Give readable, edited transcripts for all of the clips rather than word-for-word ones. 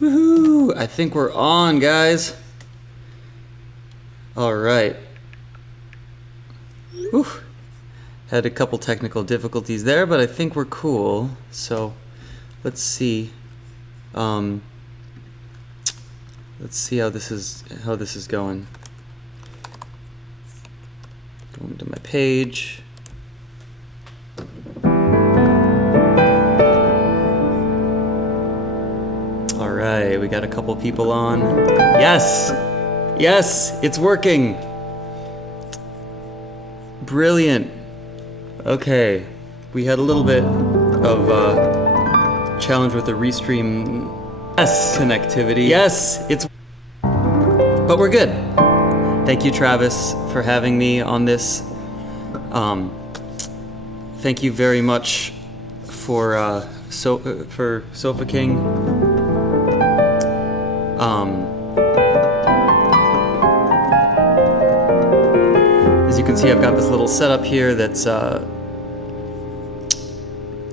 Woohoo! I think we're on, guys. All right. Whew. Had a couple technical difficulties there, but I think we're cool. So let's see. Let's see how this is going. Going to my page. All right, we got a couple people on. Yes, it's working. Brilliant. Okay, we had a little bit of challenge with the Restream connectivity. Yes, but we're good. Thank you, Travis, for having me on this. Thank you very much for Sofa King. As you can see, I've got this little setup here that's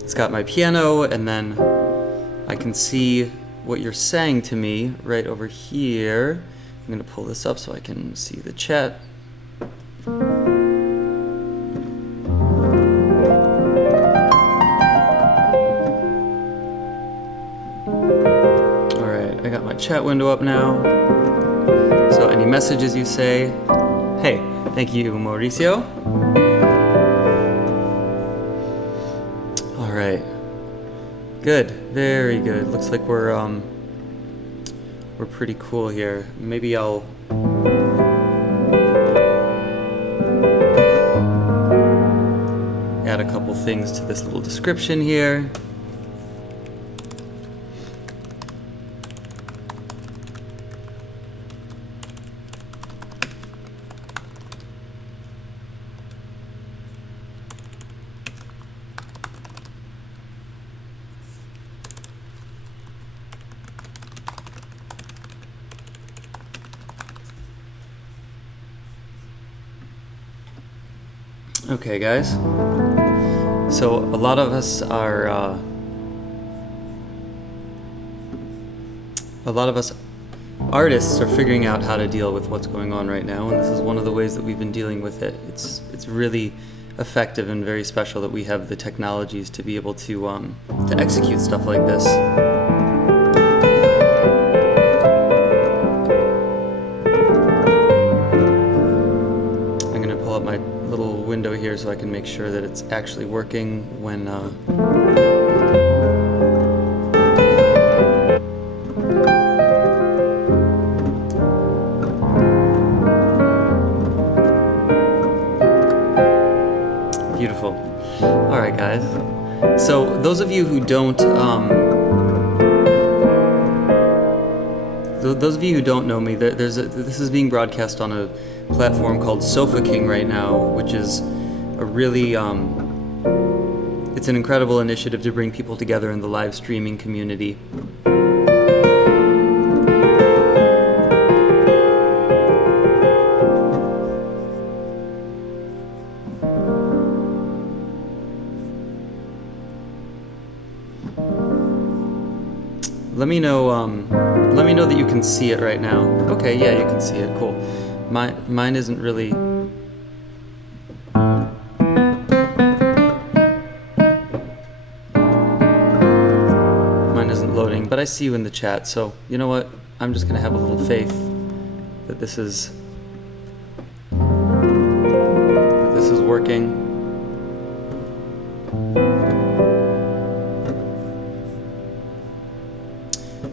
it's got my piano, and then I can see what you're saying to me right over here. I'm going to pull this up so I can see the chat. Alright, I got my chat window up now. So any messages you say, hey, thank you, Mauricio. Alright. Good, very good. Looks like we're pretty cool here. Maybe I'll add a couple things to this little description here. Okay, guys. So a lot of us artists are figuring out how to deal with what's going on right now, and this is one of the ways that we've been dealing with it. It's really effective and very special that we have the technologies to be able to execute stuff like this. Window here so I can make sure that it's actually working when beautiful. All right, guys. So those of you who don't know me, this is being broadcast on a platform called Sofa King right now, which is a really it's an incredible initiative to bring people together in the live streaming community. Let me know that you can see it right now. Okay, yeah, you can see it. Cool. Mine isn't really. Mine isn't loading, but I see you in the chat. So you know what? I'm just gonna have a little faith that this is working.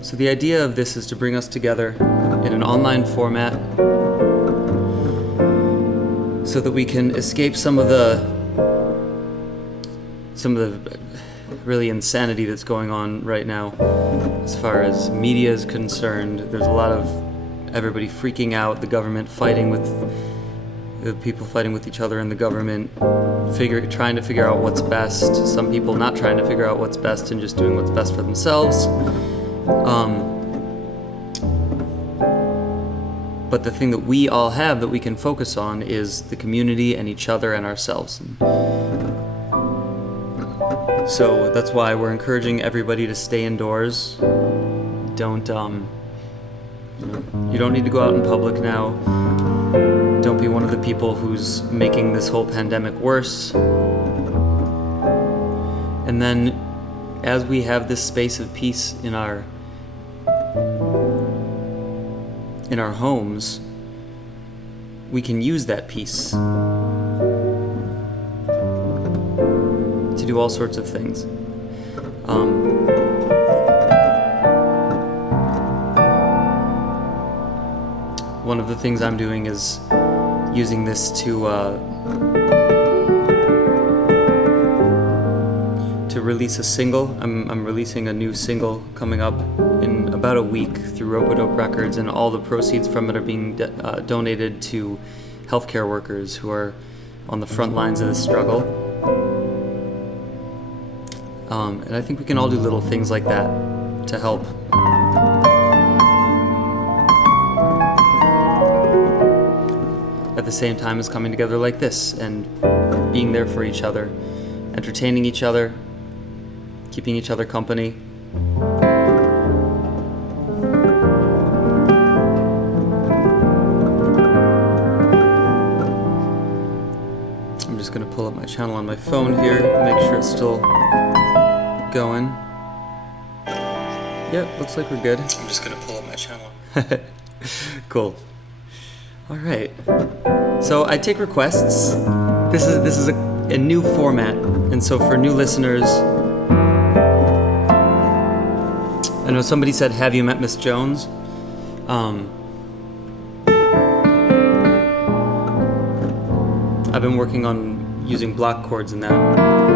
So the idea of this is to bring us together in an online format so that we can escape some of the really insanity that's going on right now as far as media is concerned. There's a lot of everybody freaking out, the government fighting with the people fighting with each other in the government, trying to figure out what's best. Some people not trying to figure out what's best and just doing what's best for themselves. But the thing that we all have that we can focus on is the community and each other and ourselves. So that's why we're encouraging everybody to stay indoors. Don't, you don't need to go out in public now. Don't be one of the people who's making this whole pandemic worse. And then, as we have this space of peace in our homes, we can use that peace to do all sorts of things. One of the things I'm doing is using this to release a single. I'm releasing a new single coming up in about a week through Rope-A-Dope Records, and all the proceeds from it are being donated to healthcare workers who are on the front lines of this struggle. And I think we can all do little things like that to help. At the same time as coming together like this and being there for each other, entertaining each other, keeping each other company. I'm just going to pull up my channel on my phone here, make sure it's still going. Yep, looks like we're good. I'm just going to pull up my channel. Cool. All right. So I take requests. This is a new format, and so for new listeners, I know somebody said, "Have you met Miss Jones?" I've been working on using block chords in that.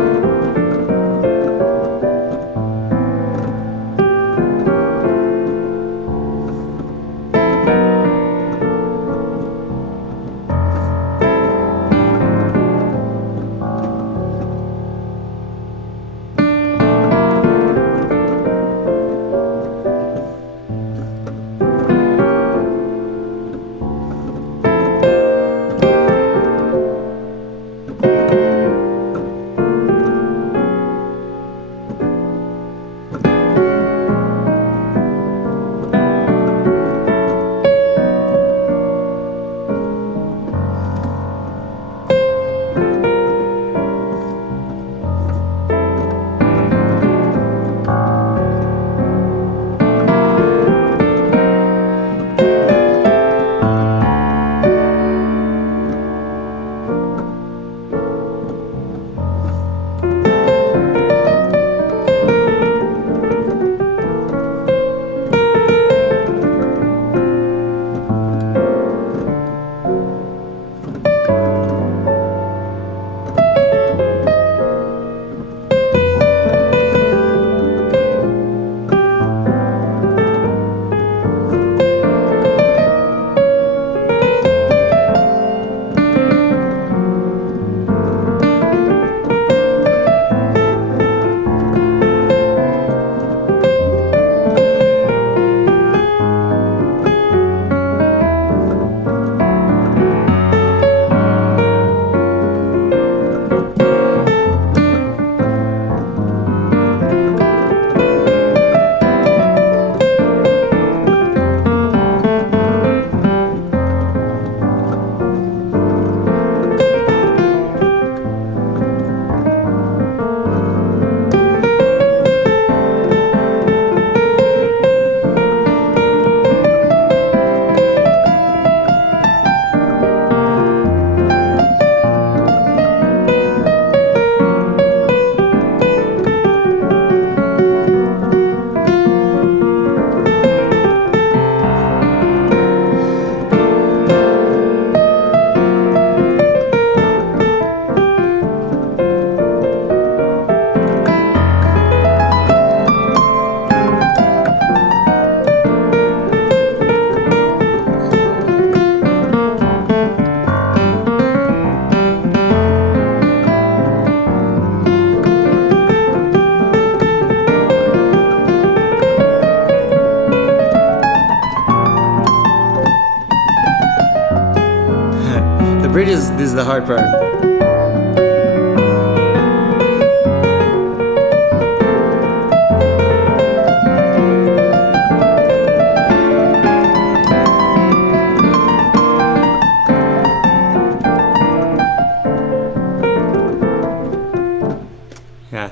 This is the hard part.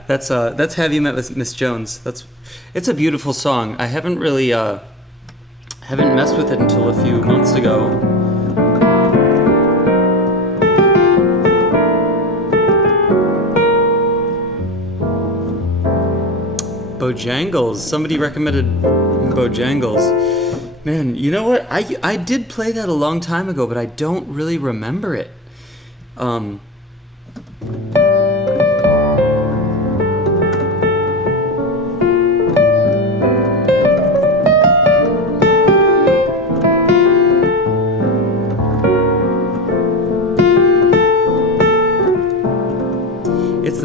that's Have You Met with Miss Jones. It's a beautiful song. I haven't really haven't messed with it until a few months ago. Bojangles. Somebody recommended Bojangles. Man, you know what? I did play that a long time ago, but I don't really remember it.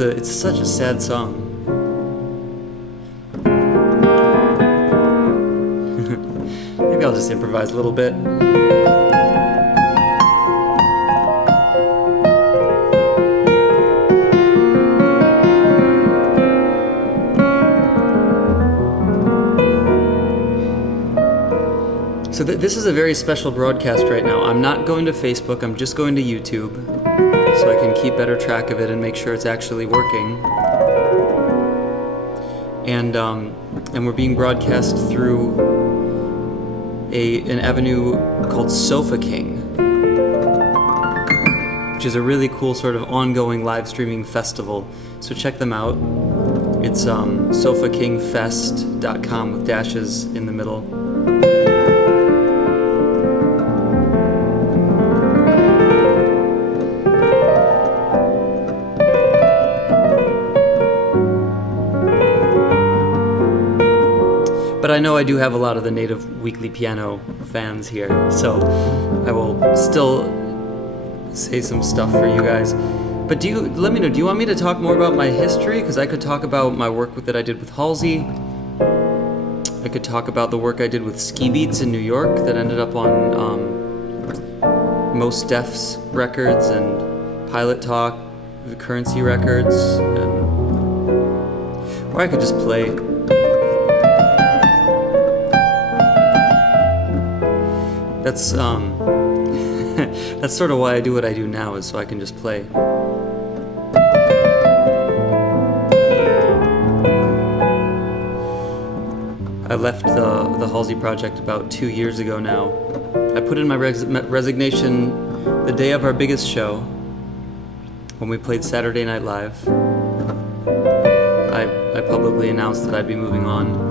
It's such a sad song. Maybe I'll just improvise a little bit. So this is a very special broadcast right now. I'm not going to Facebook, I'm just going to YouTube, so I can keep better track of it and make sure it's actually working. And we're being broadcast through an avenue called Sofa King, which is a really cool sort of ongoing live streaming festival. So check them out. It's sofakingfest.com with dashes in the middle. But I know I do have a lot of the native weekly piano fans here, so I will still say some stuff for you guys. But let me know, do you want me to talk more about my history? Because I could talk about my work that I did with Halsey. I could talk about the work I did with Ski Beats in New York that ended up on Mos Def's records and Pilot Talk, the Currency records, or I could just play. That's that's sort of why I do what I do now, is so I can just play. I left the Halsey project about 2 years ago now. I put in my resignation the day of our biggest show, when we played Saturday Night Live. I publicly announced that I'd be moving on.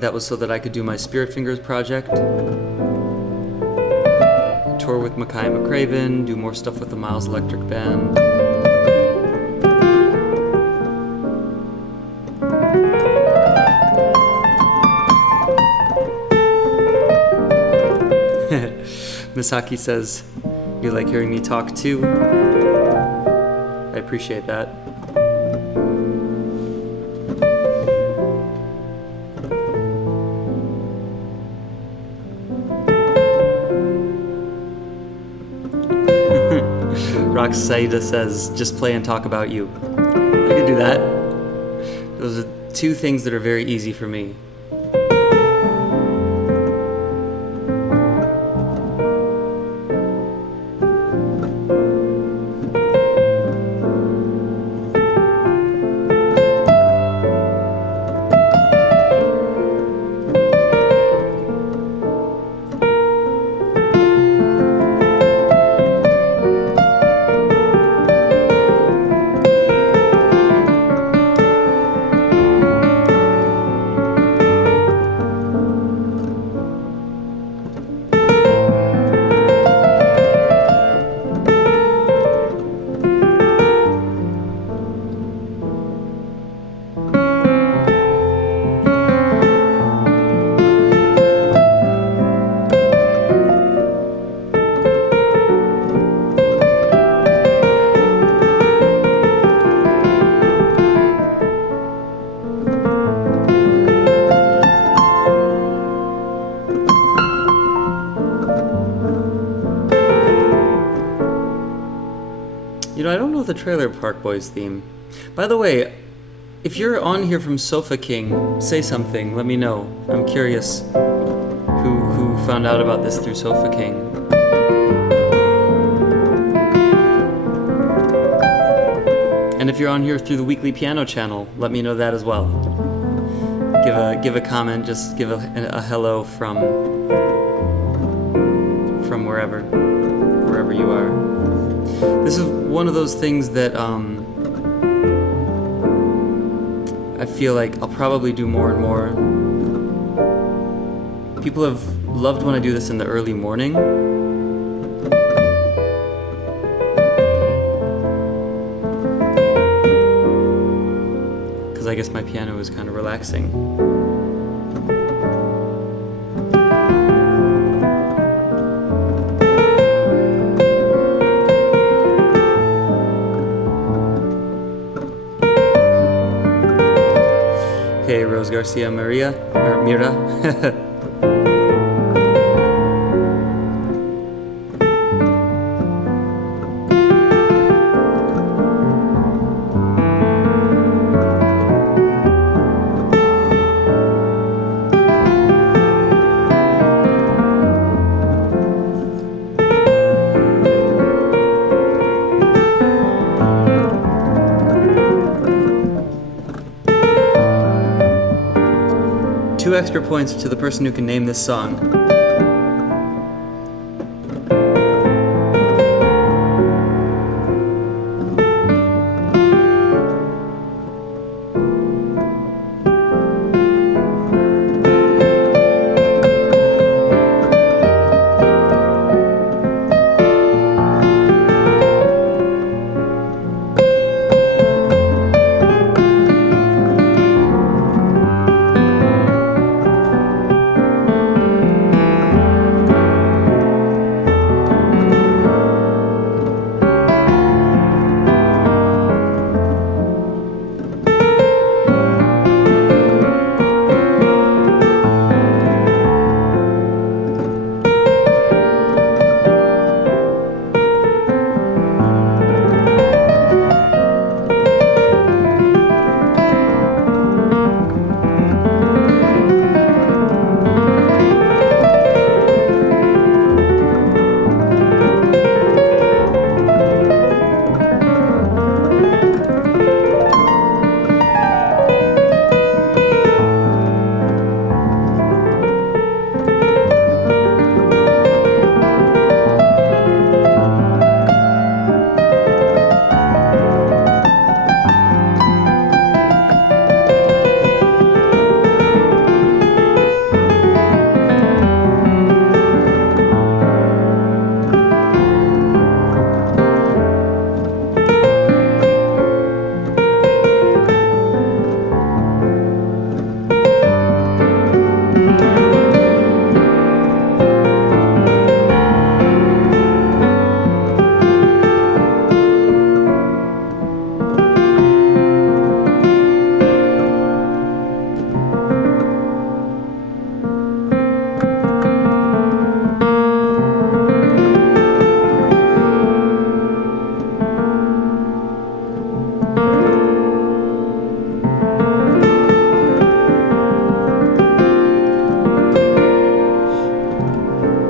That was so that I could do my Spirit Fingers project, tour with Mackay McCraven, do more stuff with the Miles Electric Band. Misaki says, "You like hearing me talk too?" I appreciate that. Saida says, "Just play and talk about you." I could do that. Those are two things that are very easy for me. I don't know the Trailer Park Boys theme. By the way, if you're on here from Sofa King, say something. Let me know. I'm curious who found out about this through Sofa King. And if you're on here through the weekly piano channel, let me know that as well. Give a comment, just give a hello from wherever you are. This is one of those things that I feel like I'll probably do more and more. People have loved when I do this in the early morning. Because I guess my piano is kind of relaxing. Hey, Rose Garcia Mira. 2 extra points to the person who can name this song.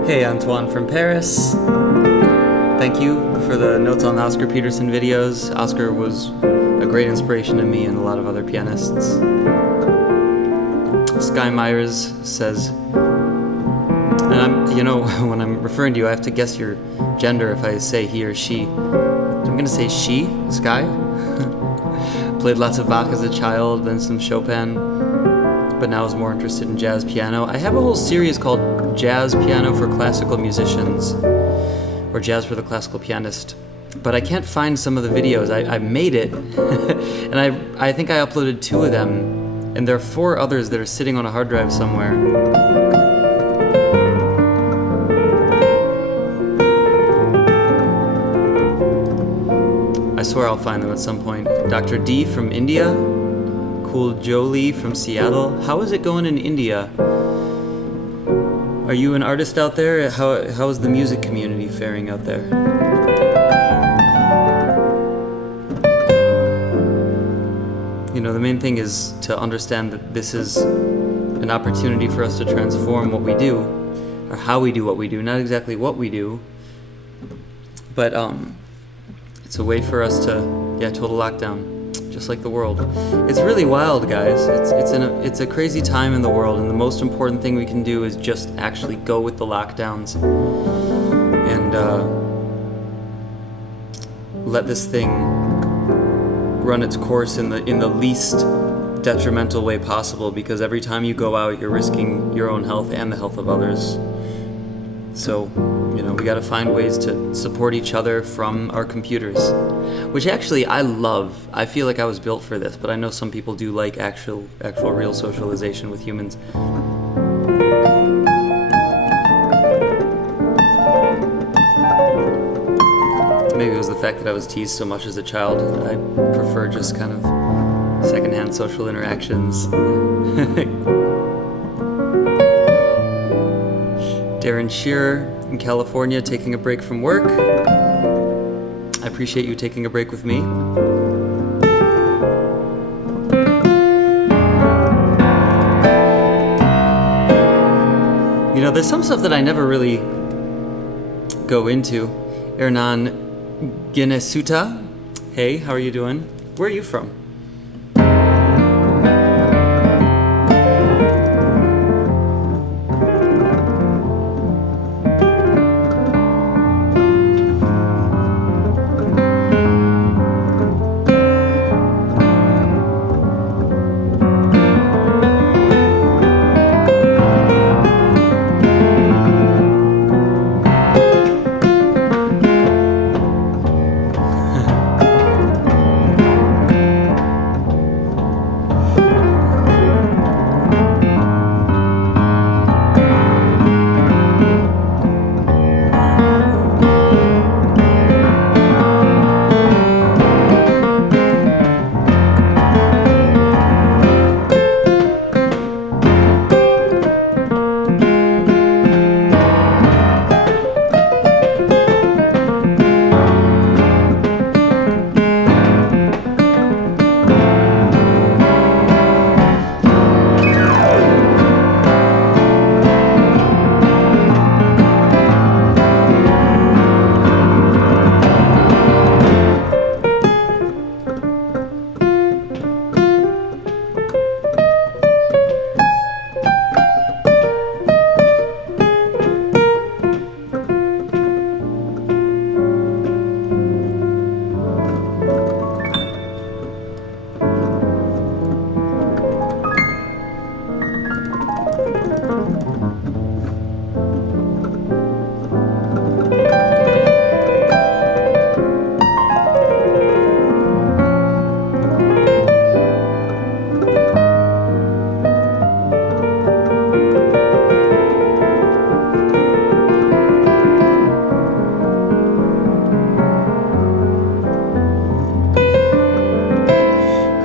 Hey, Antoine from Paris. Thank you for the notes on the Oscar Peterson videos. Oscar was a great inspiration to me and a lot of other pianists. Sky Myers says, and when I'm referring to you, I have to guess your gender if I say he or she. I'm gonna say she, Sky. Played lots of Bach as a child, then some Chopin, but now is more interested in jazz piano. I have a whole series called Jazz Piano for Classical Musicians, or Jazz for the Classical Pianist, but I can't find some of the videos. I made it, and I think I uploaded 2 of them, and there are 4 others that are sitting on a hard drive somewhere. I swear I'll find them at some point. Dr. D from India, Cool Jolie from Seattle. How is it going in India? Are you an artist out there? How is the music community faring out there? The main thing is to understand that this is an opportunity for us to transform what we do, or how we do what we do, not exactly what we do, but it's a way for us to Yeah, total lockdown. Just like the world. It's really wild, guys. It's a crazy time in the world, and the most important thing we can do is just actually go with the lockdowns and let this thing run its course in the least detrimental way possible, because every time you go out, you're risking your own health and the health of others. So, we got to find ways to support each other from our computers, which actually I love. I feel like I was built for this, but I know some people do like actual real socialization with humans. Maybe it was the fact that I was teased so much as a child. I prefer just kind of secondhand social interactions. Darren Shearer in California taking a break from work. I appreciate you taking a break with me. There's some stuff that I never really go into. Ernan Ginesuta. Hey, how are you doing? Where are you from?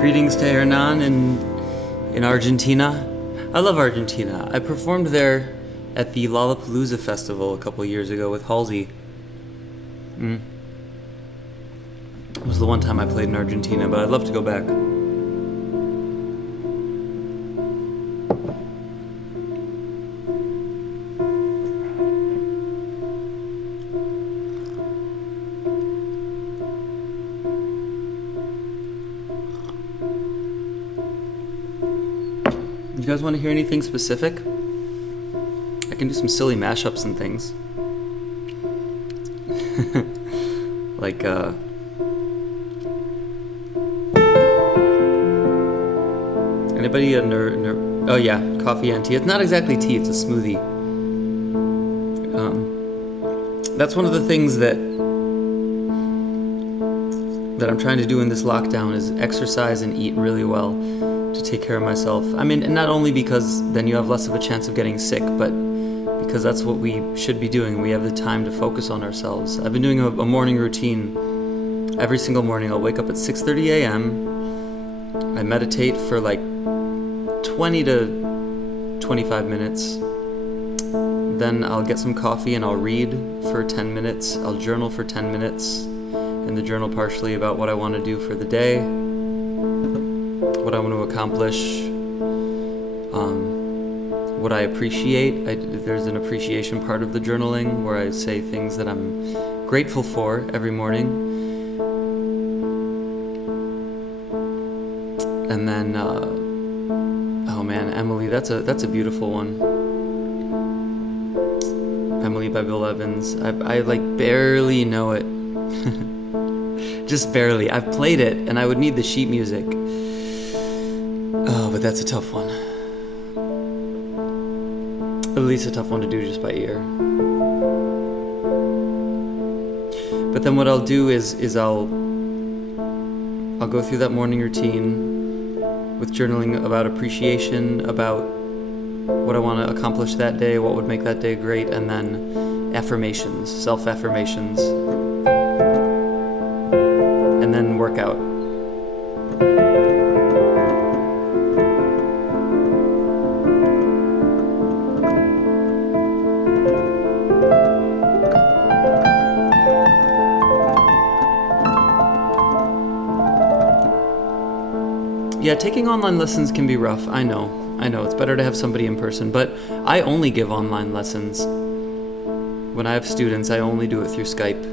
Greetings to Hernan in Argentina. I love Argentina. I performed there at the Lollapalooza festival a couple years ago with Halsey. It was the one time I played in Argentina, but I'd love to go back. You guys want to hear anything specific? I can do some silly mashups and things. Like, anybody a oh yeah, coffee and tea. It's not exactly tea, it's a smoothie. That's one of the things that I'm trying to do in this lockdown is exercise and eat really well to take care of myself. I mean, and not only because then you have less of a chance of getting sick, but because that's what we should be doing. We have the time to focus on ourselves. I've been doing a morning routine. Every single morning I'll wake up at 6:30 a.m. I meditate for like 20 to 25 minutes. Then I'll get some coffee and I'll read for 10 minutes. I'll journal for 10 minutes. In the journal partially about what I want to do for the day, what I want to accomplish, what I appreciate. There's an appreciation part of the journaling where I say things that I'm grateful for every morning. And then, oh man, Emily, that's a beautiful one. Emily by Bill Evans. I like barely know it. Just barely. I've played it, and I would need the sheet music. Oh, but that's a tough one. At least a tough one to do just by ear. But then what I'll do is I'll go through that morning routine with journaling about appreciation, about what I want to accomplish that day, what would make that day great, and then affirmations, self-affirmations, and then workout. Yeah, taking online lessons can be rough. I know. It's better to have somebody in person, but I only give online lessons. When I have students, I only do it through Skype.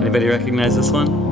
Anybody recognize this one?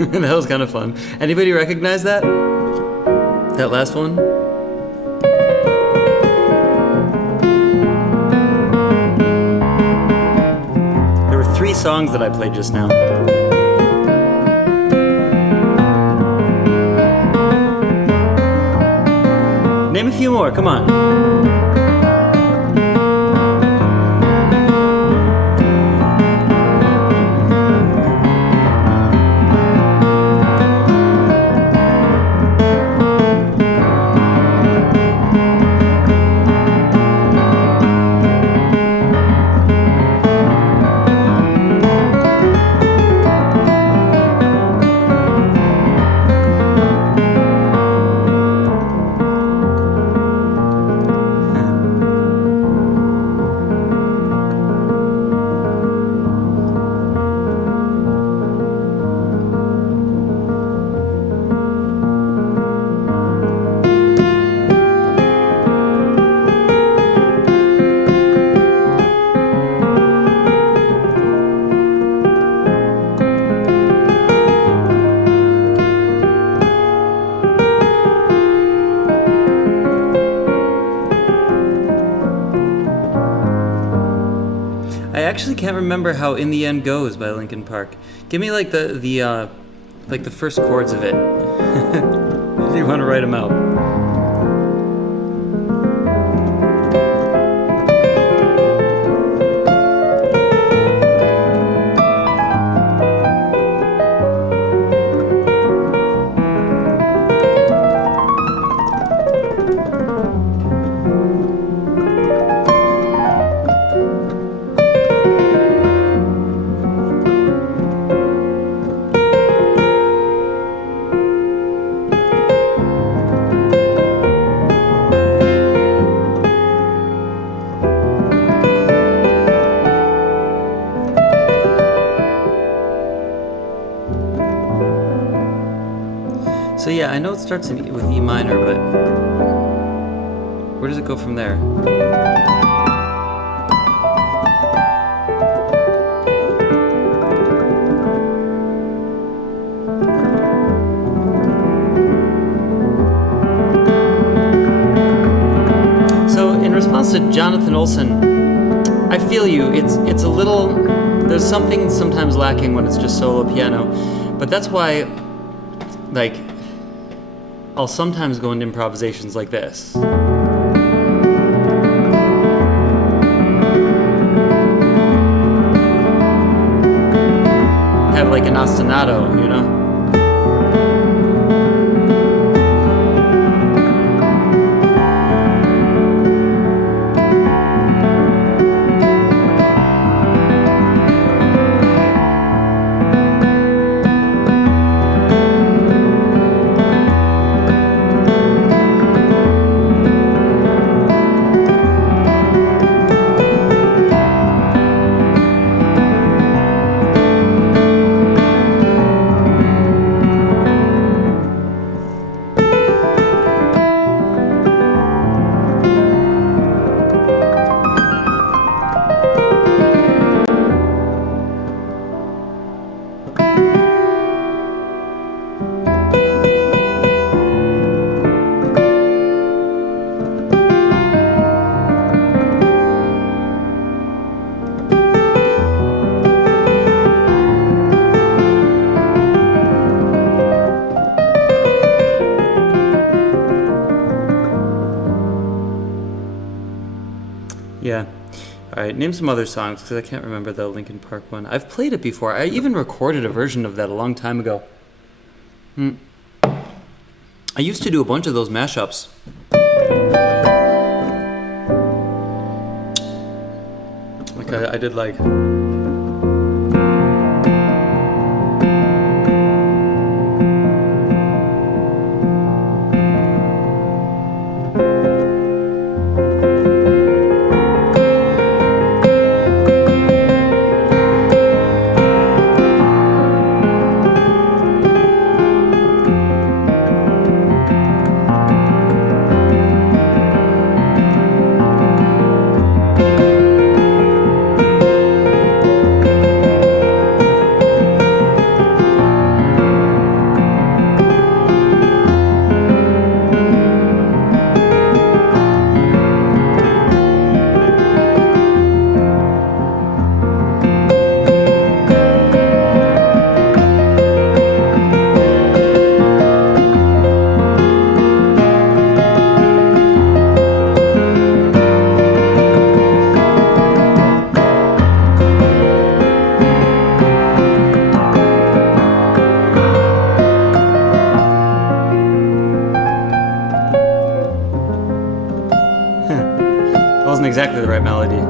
That was kind of fun. Anybody recognize that? That last one? There were 3 songs that I played just now. Name a few more, come on. I actually can't remember how "In the End" goes by Linkin Park. Give me like the first chords of it. If you want to write them out. So yeah, I know it starts with E minor, but where does it go from there? So in response to Jonathan Olson, I feel you. It's a little, there's something sometimes lacking when it's just solo piano, but that's why, like, I'll sometimes go into improvisations like this. Have like an ostinato, you know? Yeah. All right, name some other songs, because I can't remember the Linkin Park one. I've played it before. I even recorded a version of that a long time ago. I used to do a bunch of those mashups. Like I did like... right melody.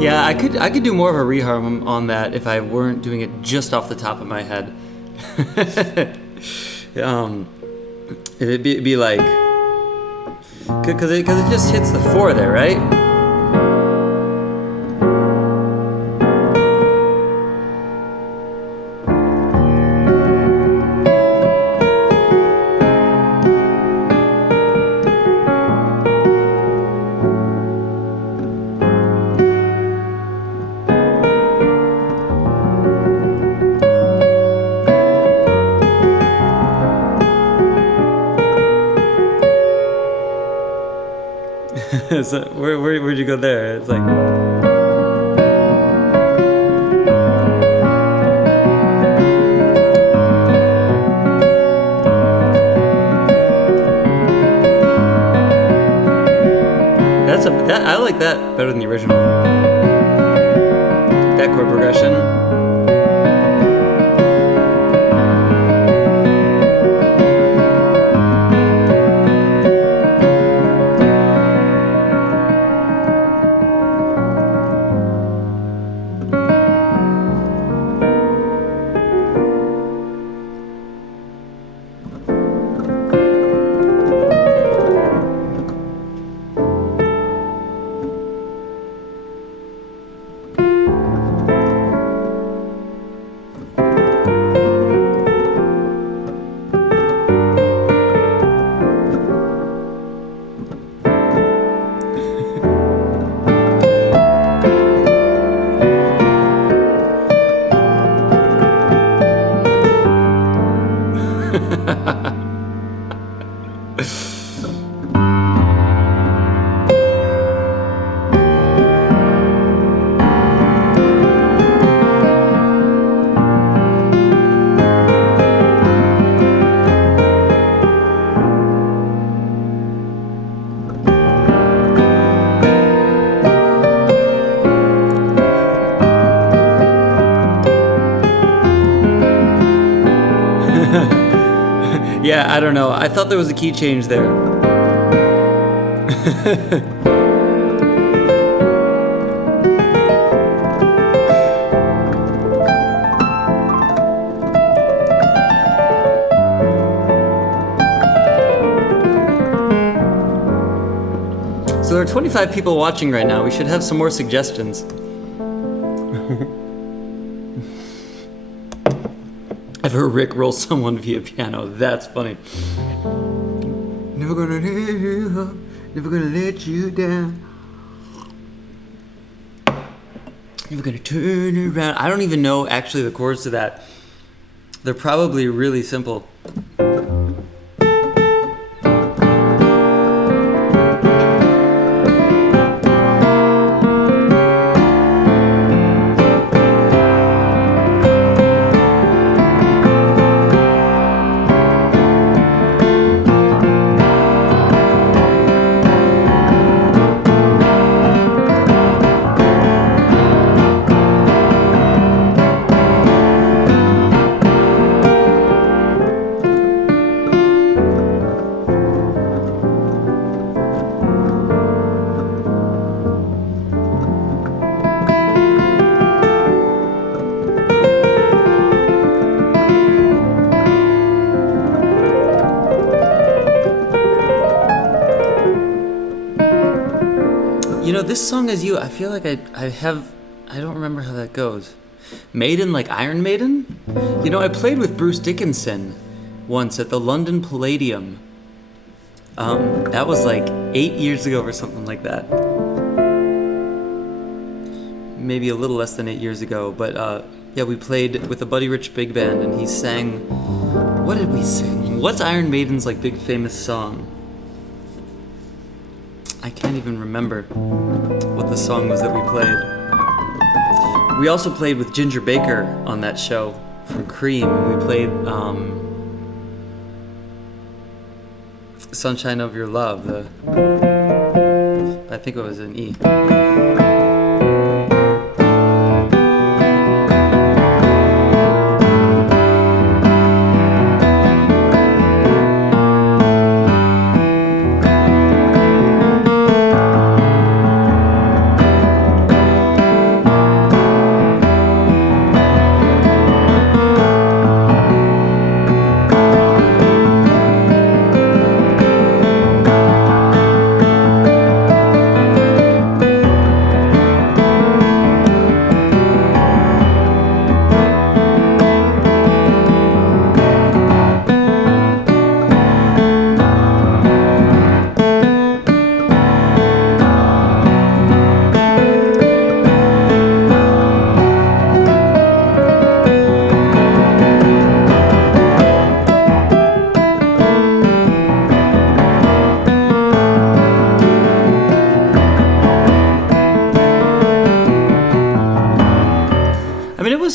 Yeah, I could do more of a reharm on that if I weren't doing it just off the top of my head. It'd be like, because it just hits the four there, right? So where'd you go there? It's like. I like that better than the original. That chord progression. Yeah, I don't know. I thought there was a key change there. So there are 25 people watching right now. We should have some more suggestions. I've heard Rick roll someone via piano. That's funny. Never gonna let you up, never gonna let you down. Never gonna turn around. I don't even know actually the chords to that. They're probably really simple. You know, this song is you. I feel like I don't remember how that goes. Maiden, like Iron Maiden? You know, I played with Bruce Dickinson once at the London Palladium. That was like 8 years ago or something like that. Maybe a little less than 8 years ago. But yeah, we played with a Buddy Rich big band and he sang... What did we sing? What's Iron Maiden's like big famous song? I can't even remember what the song was that we played. We also played with Ginger Baker on that show from Cream. We played Sunshine of Your Love. I think it was an E.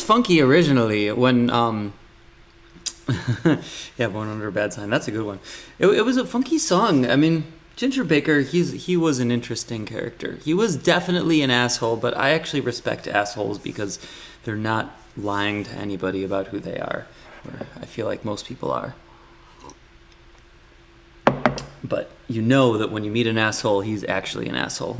Funky originally when yeah, Born Under a Bad Sign, that's a good one. It was a funky song. I mean, Ginger Baker, he was an interesting character. He was definitely an asshole, but I actually respect assholes because they're not lying to anybody about who they are, where I feel like most people are. But you know that when you meet an asshole, he's actually an asshole.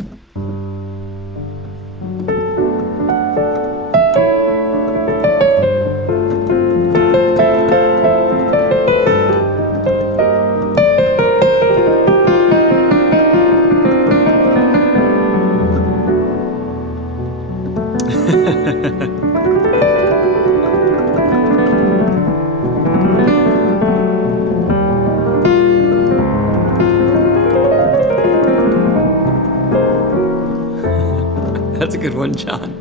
That's a good one, John.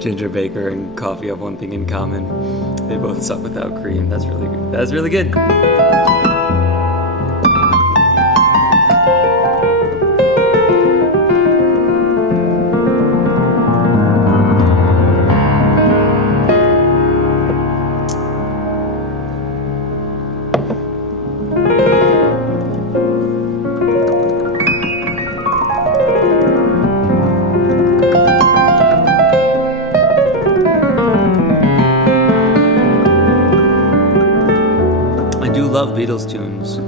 Ginger Baker and coffee have one thing in common. They both suck without cream. That's really good. That's really good. Love Beatles tunes.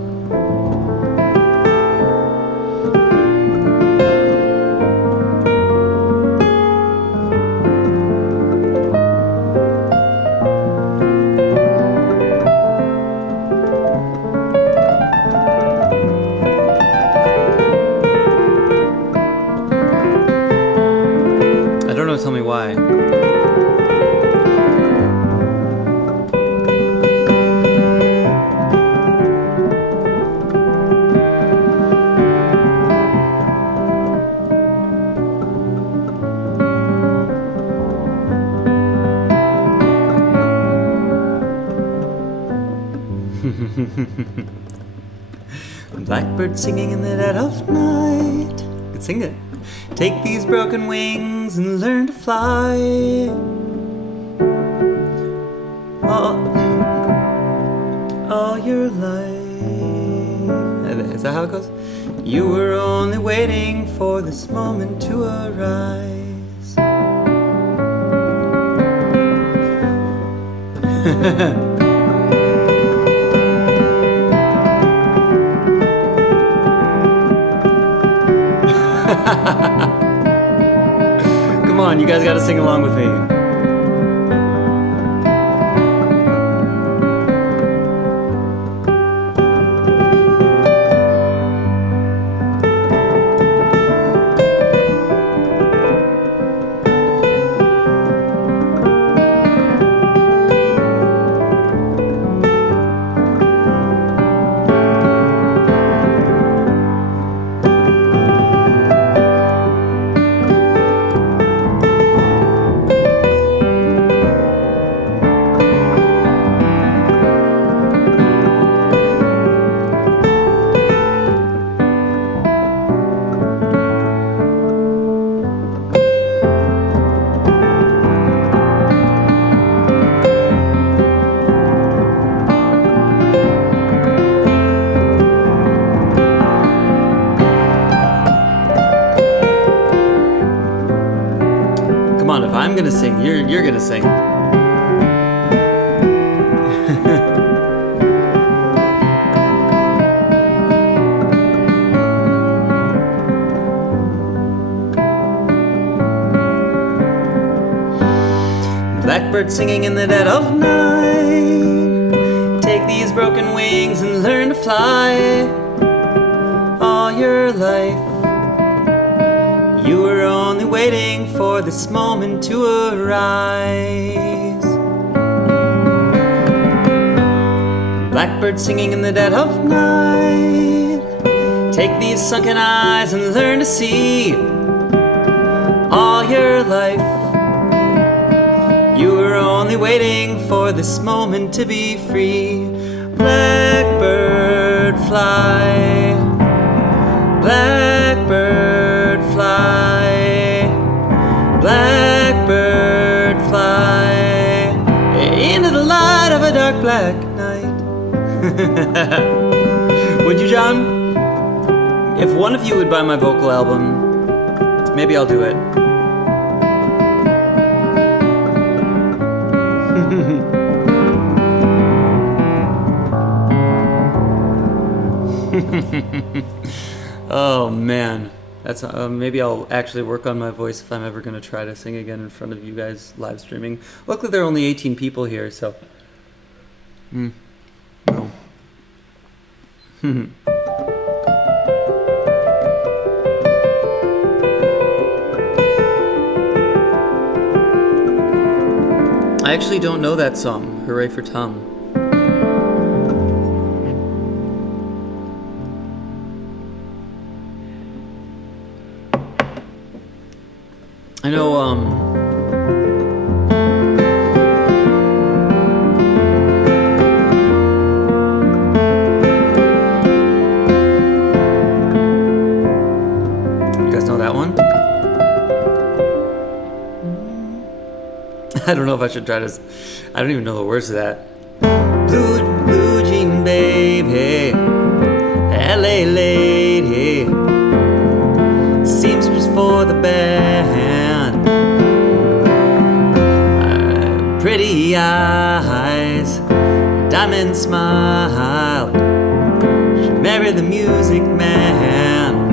Blackbird singing in the dead of night. Could sing it. Take these broken wings and learn to fly. All your life. Is that how it goes? You were only waiting for this moment to arise. Come on, you guys gotta sing along with me. If I'm gonna sing, you're gonna sing. Blackbird singing in the dead of night. Take these broken wings and learn to fly. All your life you were only waiting for this moment to arise. Blackbird singing in the dead of night. Take these sunken eyes and learn to see. All your life you were only waiting for this moment to be free. Blackbird fly. Blackbird fly. Blackbird fly into the light of a dark black night. Would you, John? If one of you would buy my vocal album, maybe I'll do it. Oh man, that's maybe I'll actually work on my voice if I'm ever going to try to sing again in front of you guys live streaming. Luckily there are only 18 people here, so no. I actually don't know that song, Hooray for Tom. I know, you guys know that one? I don't know if I should try to, I don't even know the words to that. Blue jean baby, LA lady, seamstress for the band. Pretty eyes, diamond smile. She married the music man.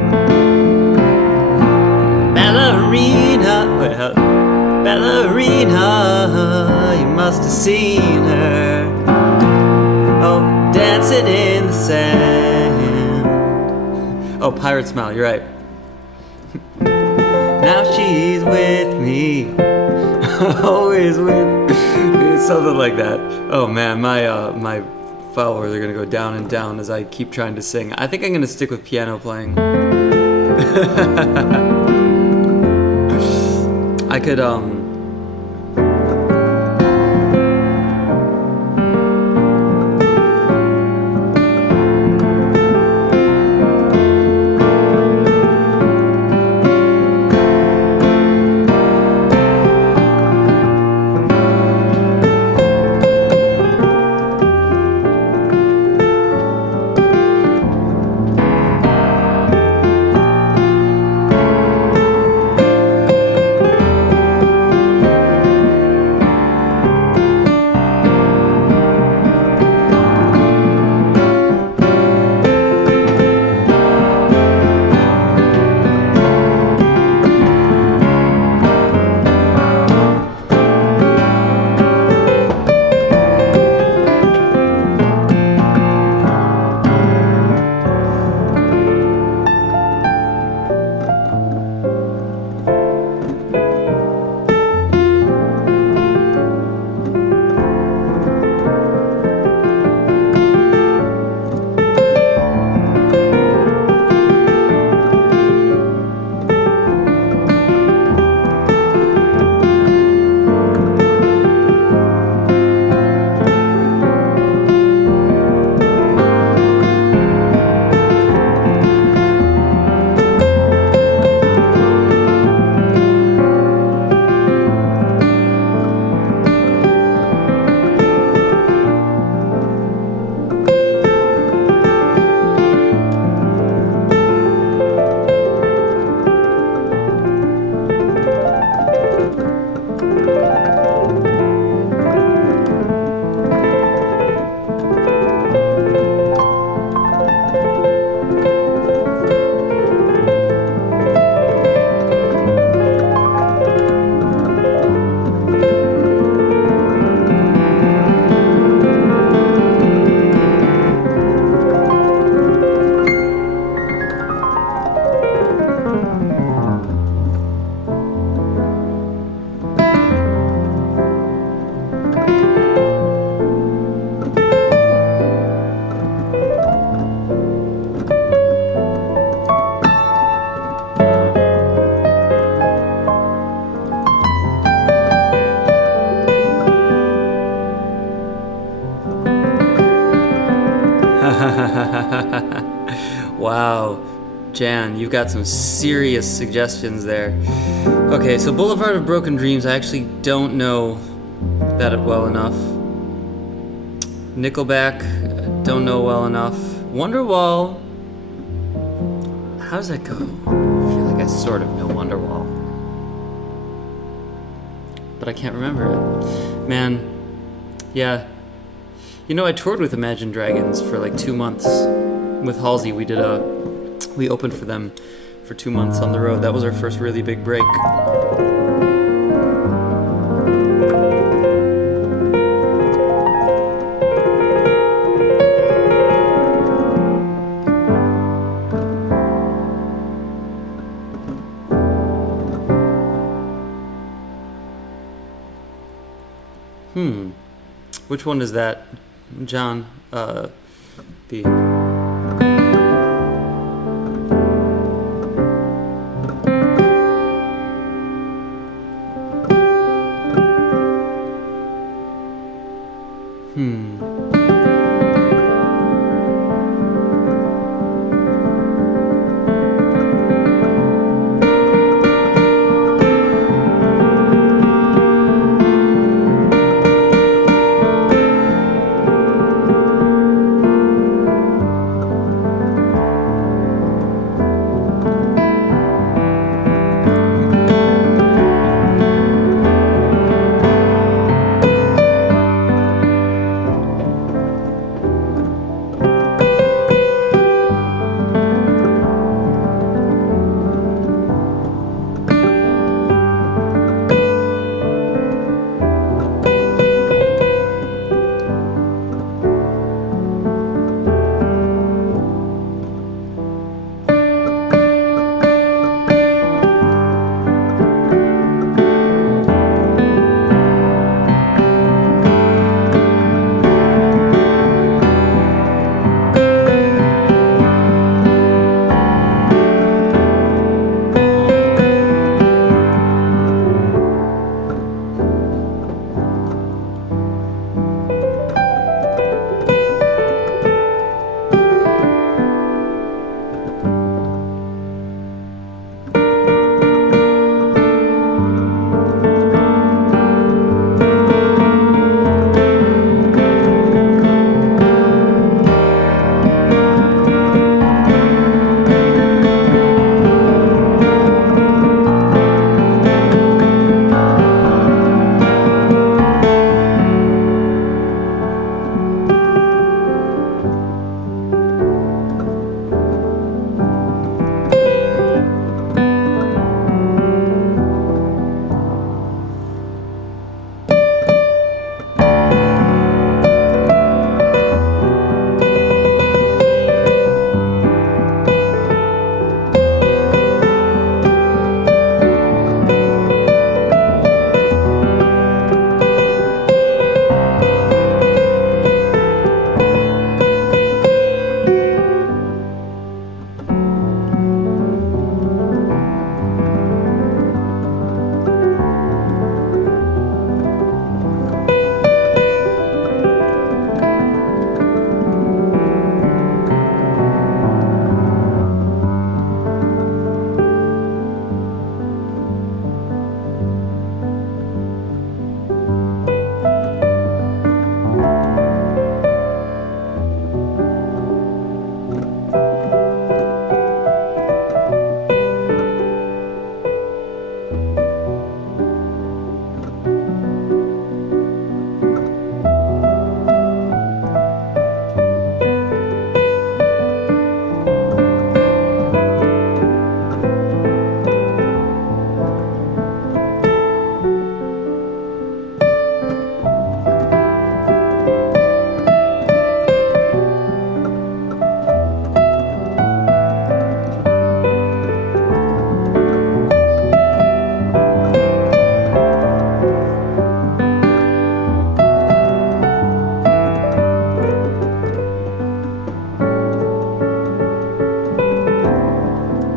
Ballerina, you must have seen her. Oh, dancing in the sand. Oh, Pirate Smile, you're right. Now she's with me. Always with me. Something like that. Oh man, my followers are gonna go down and down as I keep trying to sing. I think I'm gonna stick with piano playing. I could Wow. Jan, you've got some serious suggestions there. Okay, so Boulevard of Broken Dreams, I actually don't know that well enough. Nickelback, don't know well enough. Wonderwall, how does that go? I feel like I sort of know Wonderwall, but I can't remember it. Man, yeah. You know, I toured with Imagine Dragons for like 2 months. With Halsey, we opened for them for 2 months on the road. That was our first really big break. Which one is that, John? The...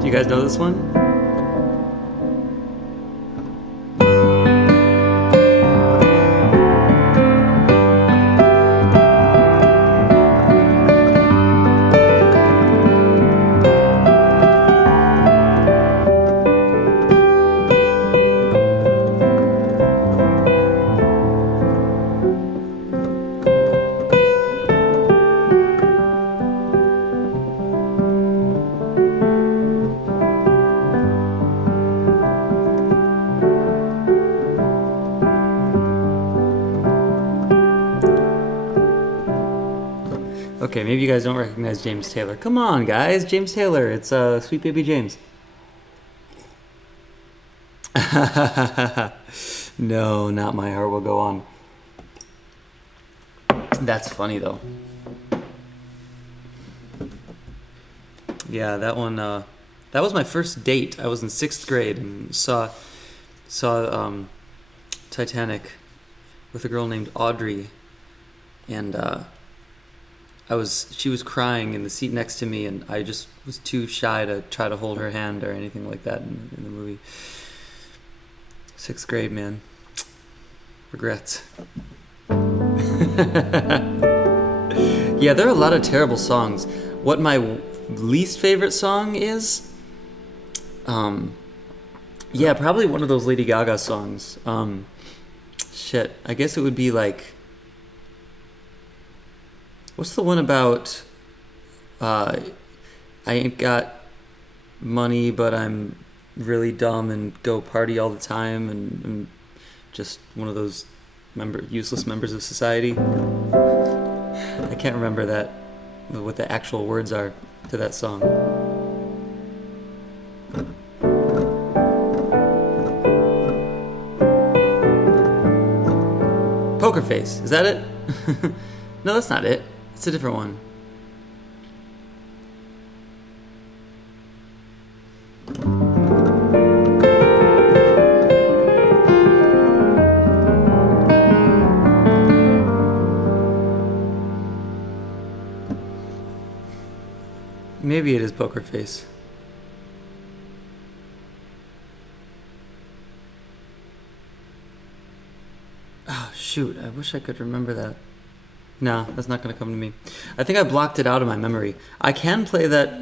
You guys know this one? Okay, maybe you guys don't recognize James Taylor. Come on, guys, James Taylor. It's Sweet Baby James. No, not My Heart Will Go On. That's funny though. Yeah, that one. That was my first date. I was in 6th grade and saw Titanic with a girl named Audrey, and she was crying in the seat next to me, and I just was too shy to try to hold her hand or anything like that in the movie. 6th grade, man. Regrets. Yeah, there are a lot of terrible songs. What my least favorite song is? Yeah, probably one of those Lady Gaga songs. Shit, I guess it would be like... What's the one about... I ain't got money, but I'm really dumb and go party all the time and just one of those useless members of society. I can't remember what the actual words are to that song. Poker Face, is that it? No, that's not it. It's a different one. Maybe it is Poker Face. Oh, shoot. I wish I could remember that. No, that's not going to come to me. I think I blocked it out of my memory. I can play that...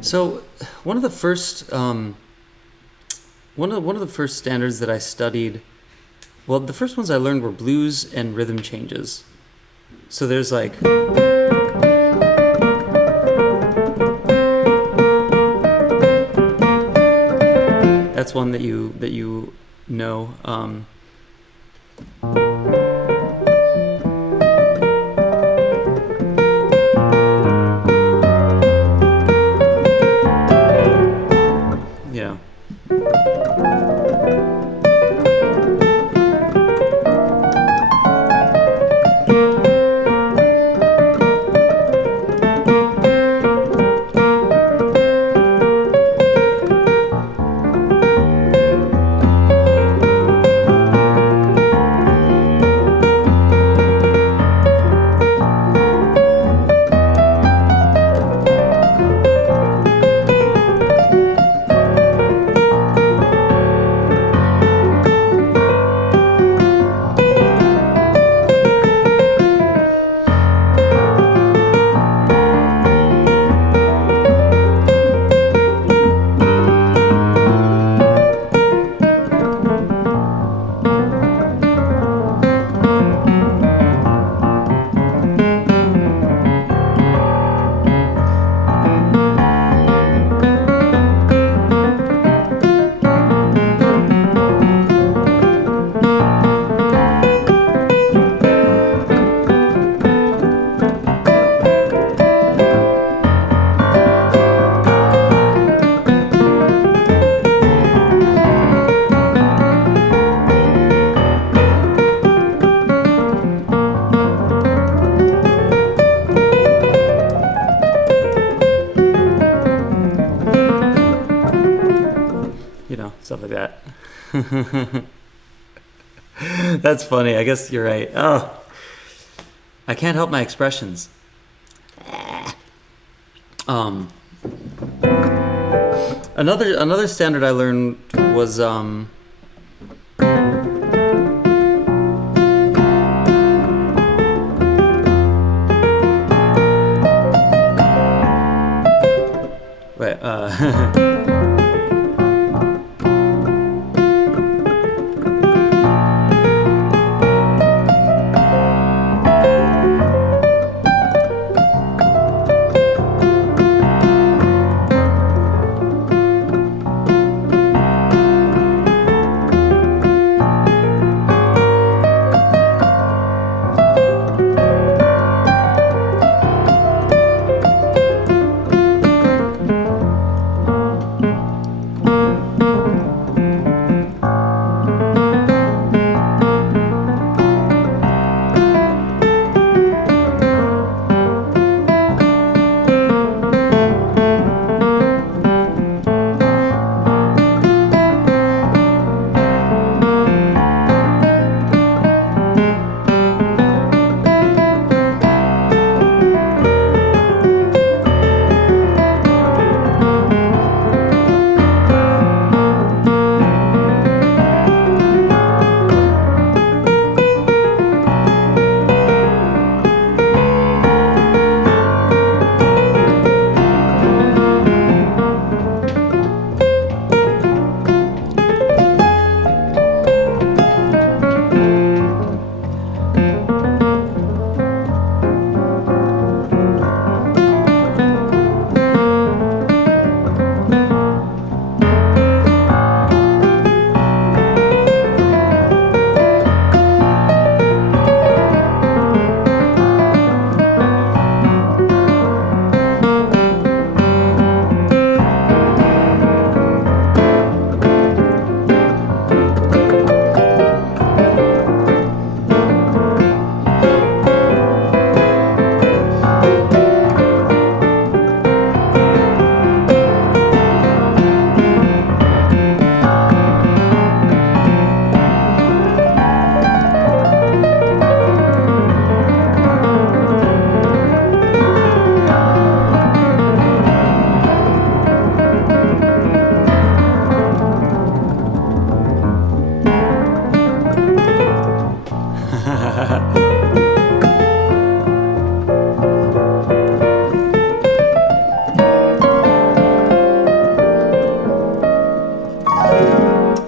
So, one of the first standards that I studied, well, the first ones I learned were blues and rhythm changes. So there's like, that's one that you know. stuff like that. That's funny. I guess you're right. Oh, I can't help my expressions. Another standard I learned was wait.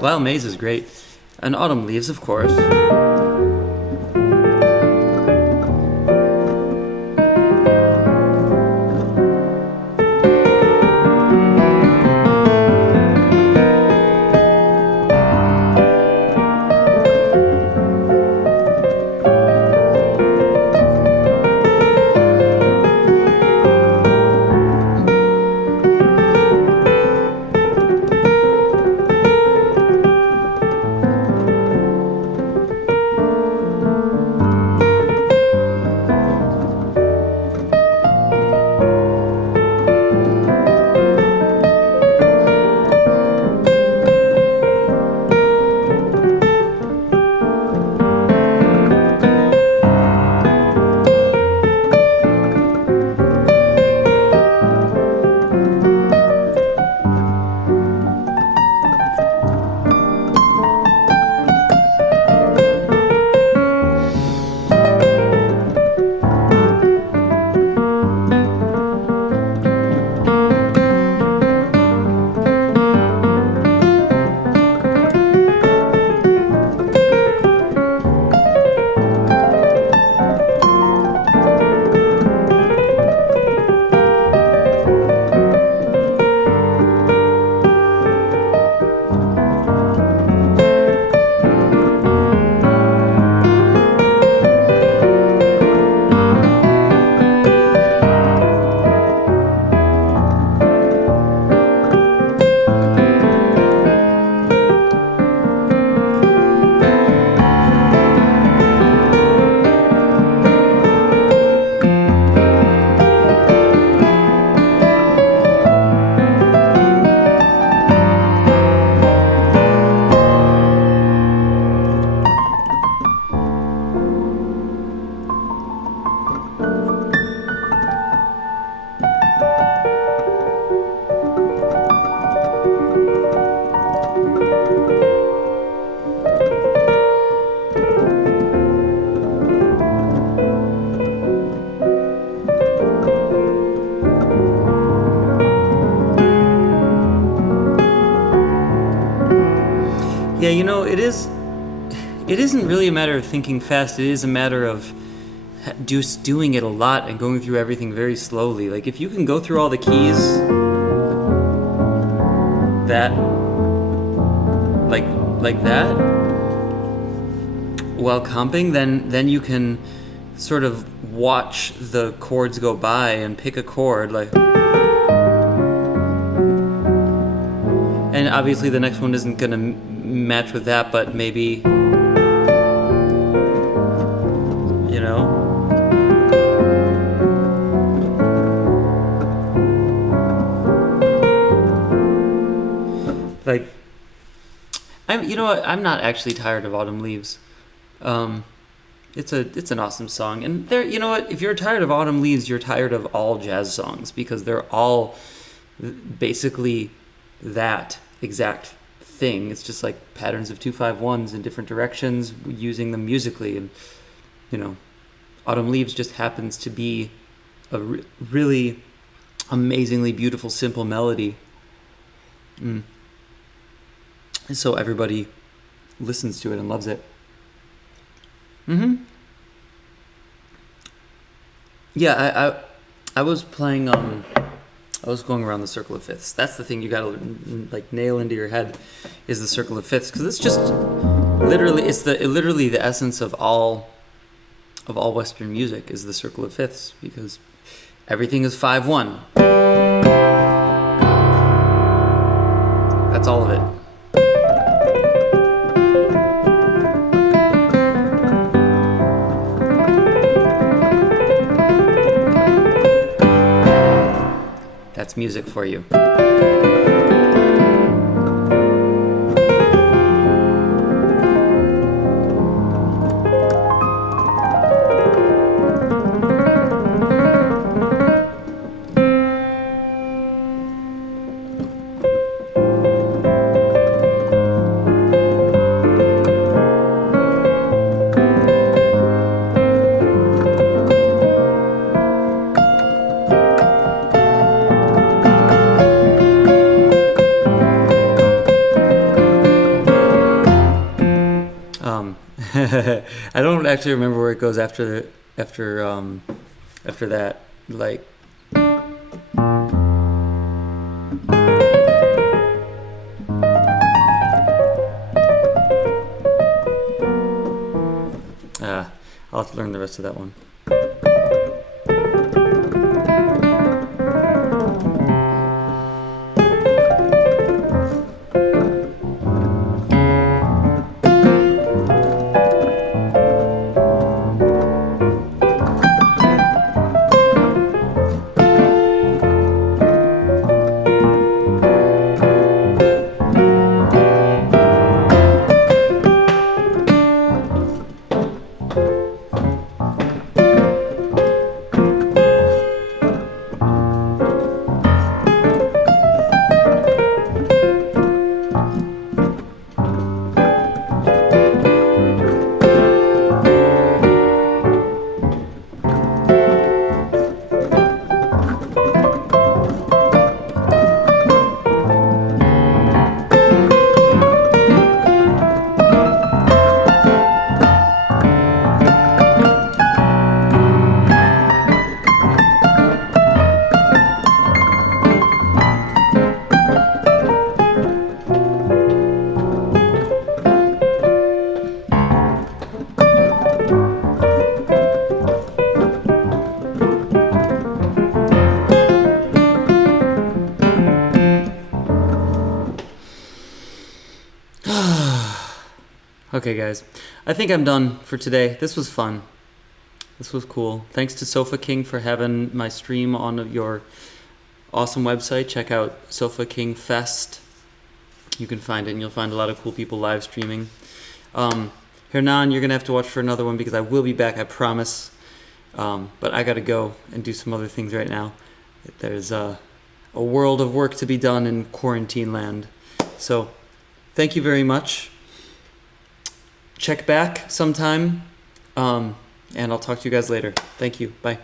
Wow, Maze is great. And Autumn Leaves, of course. Yeah, you know, it isn't really a matter of thinking fast. It is a matter of just doing it a lot and going through everything very slowly. Like, if you can go through all the keys that, like, like that, while comping, then you can sort of watch the chords go by and pick a chord, like, and obviously the next one isn't gonna match with that, but maybe, you know. Like, you know what? I'm not actually tired of Autumn Leaves. It's an awesome song, and there, you know what? If you're tired of Autumn Leaves, you're tired of all jazz songs, because they're all basically that exact thing. It's just like patterns of 2-5-1s in different directions, using them musically, and you know, Autumn Leaves just happens to be a really amazingly beautiful, simple melody. And so everybody listens to it and loves it. Yeah, I was playing. I was going around the circle of fifths. That's the thing you gotta like nail into your head, is the circle of fifths, because it's just literally literally the essence of all Western music is the circle of fifths, because everything is 5-1. That's all of it. That's music for you. I don't actually remember where it goes after that. Like, I'll have to learn the rest of that one. Okay, guys, I think I'm done for today. This was fun. This was cool. Thanks to Sofa King for having my stream on your awesome website. Check out Sofa King Fest. You can find it, and you'll find a lot of cool people live streaming. Hernan, you're going to have to watch for another one, because I will be back, I promise. But I got to go and do some other things right now. There's a world of work to be done in quarantine land. So thank you very much. Check back sometime, and I'll talk to you guys later. Thank you. Bye.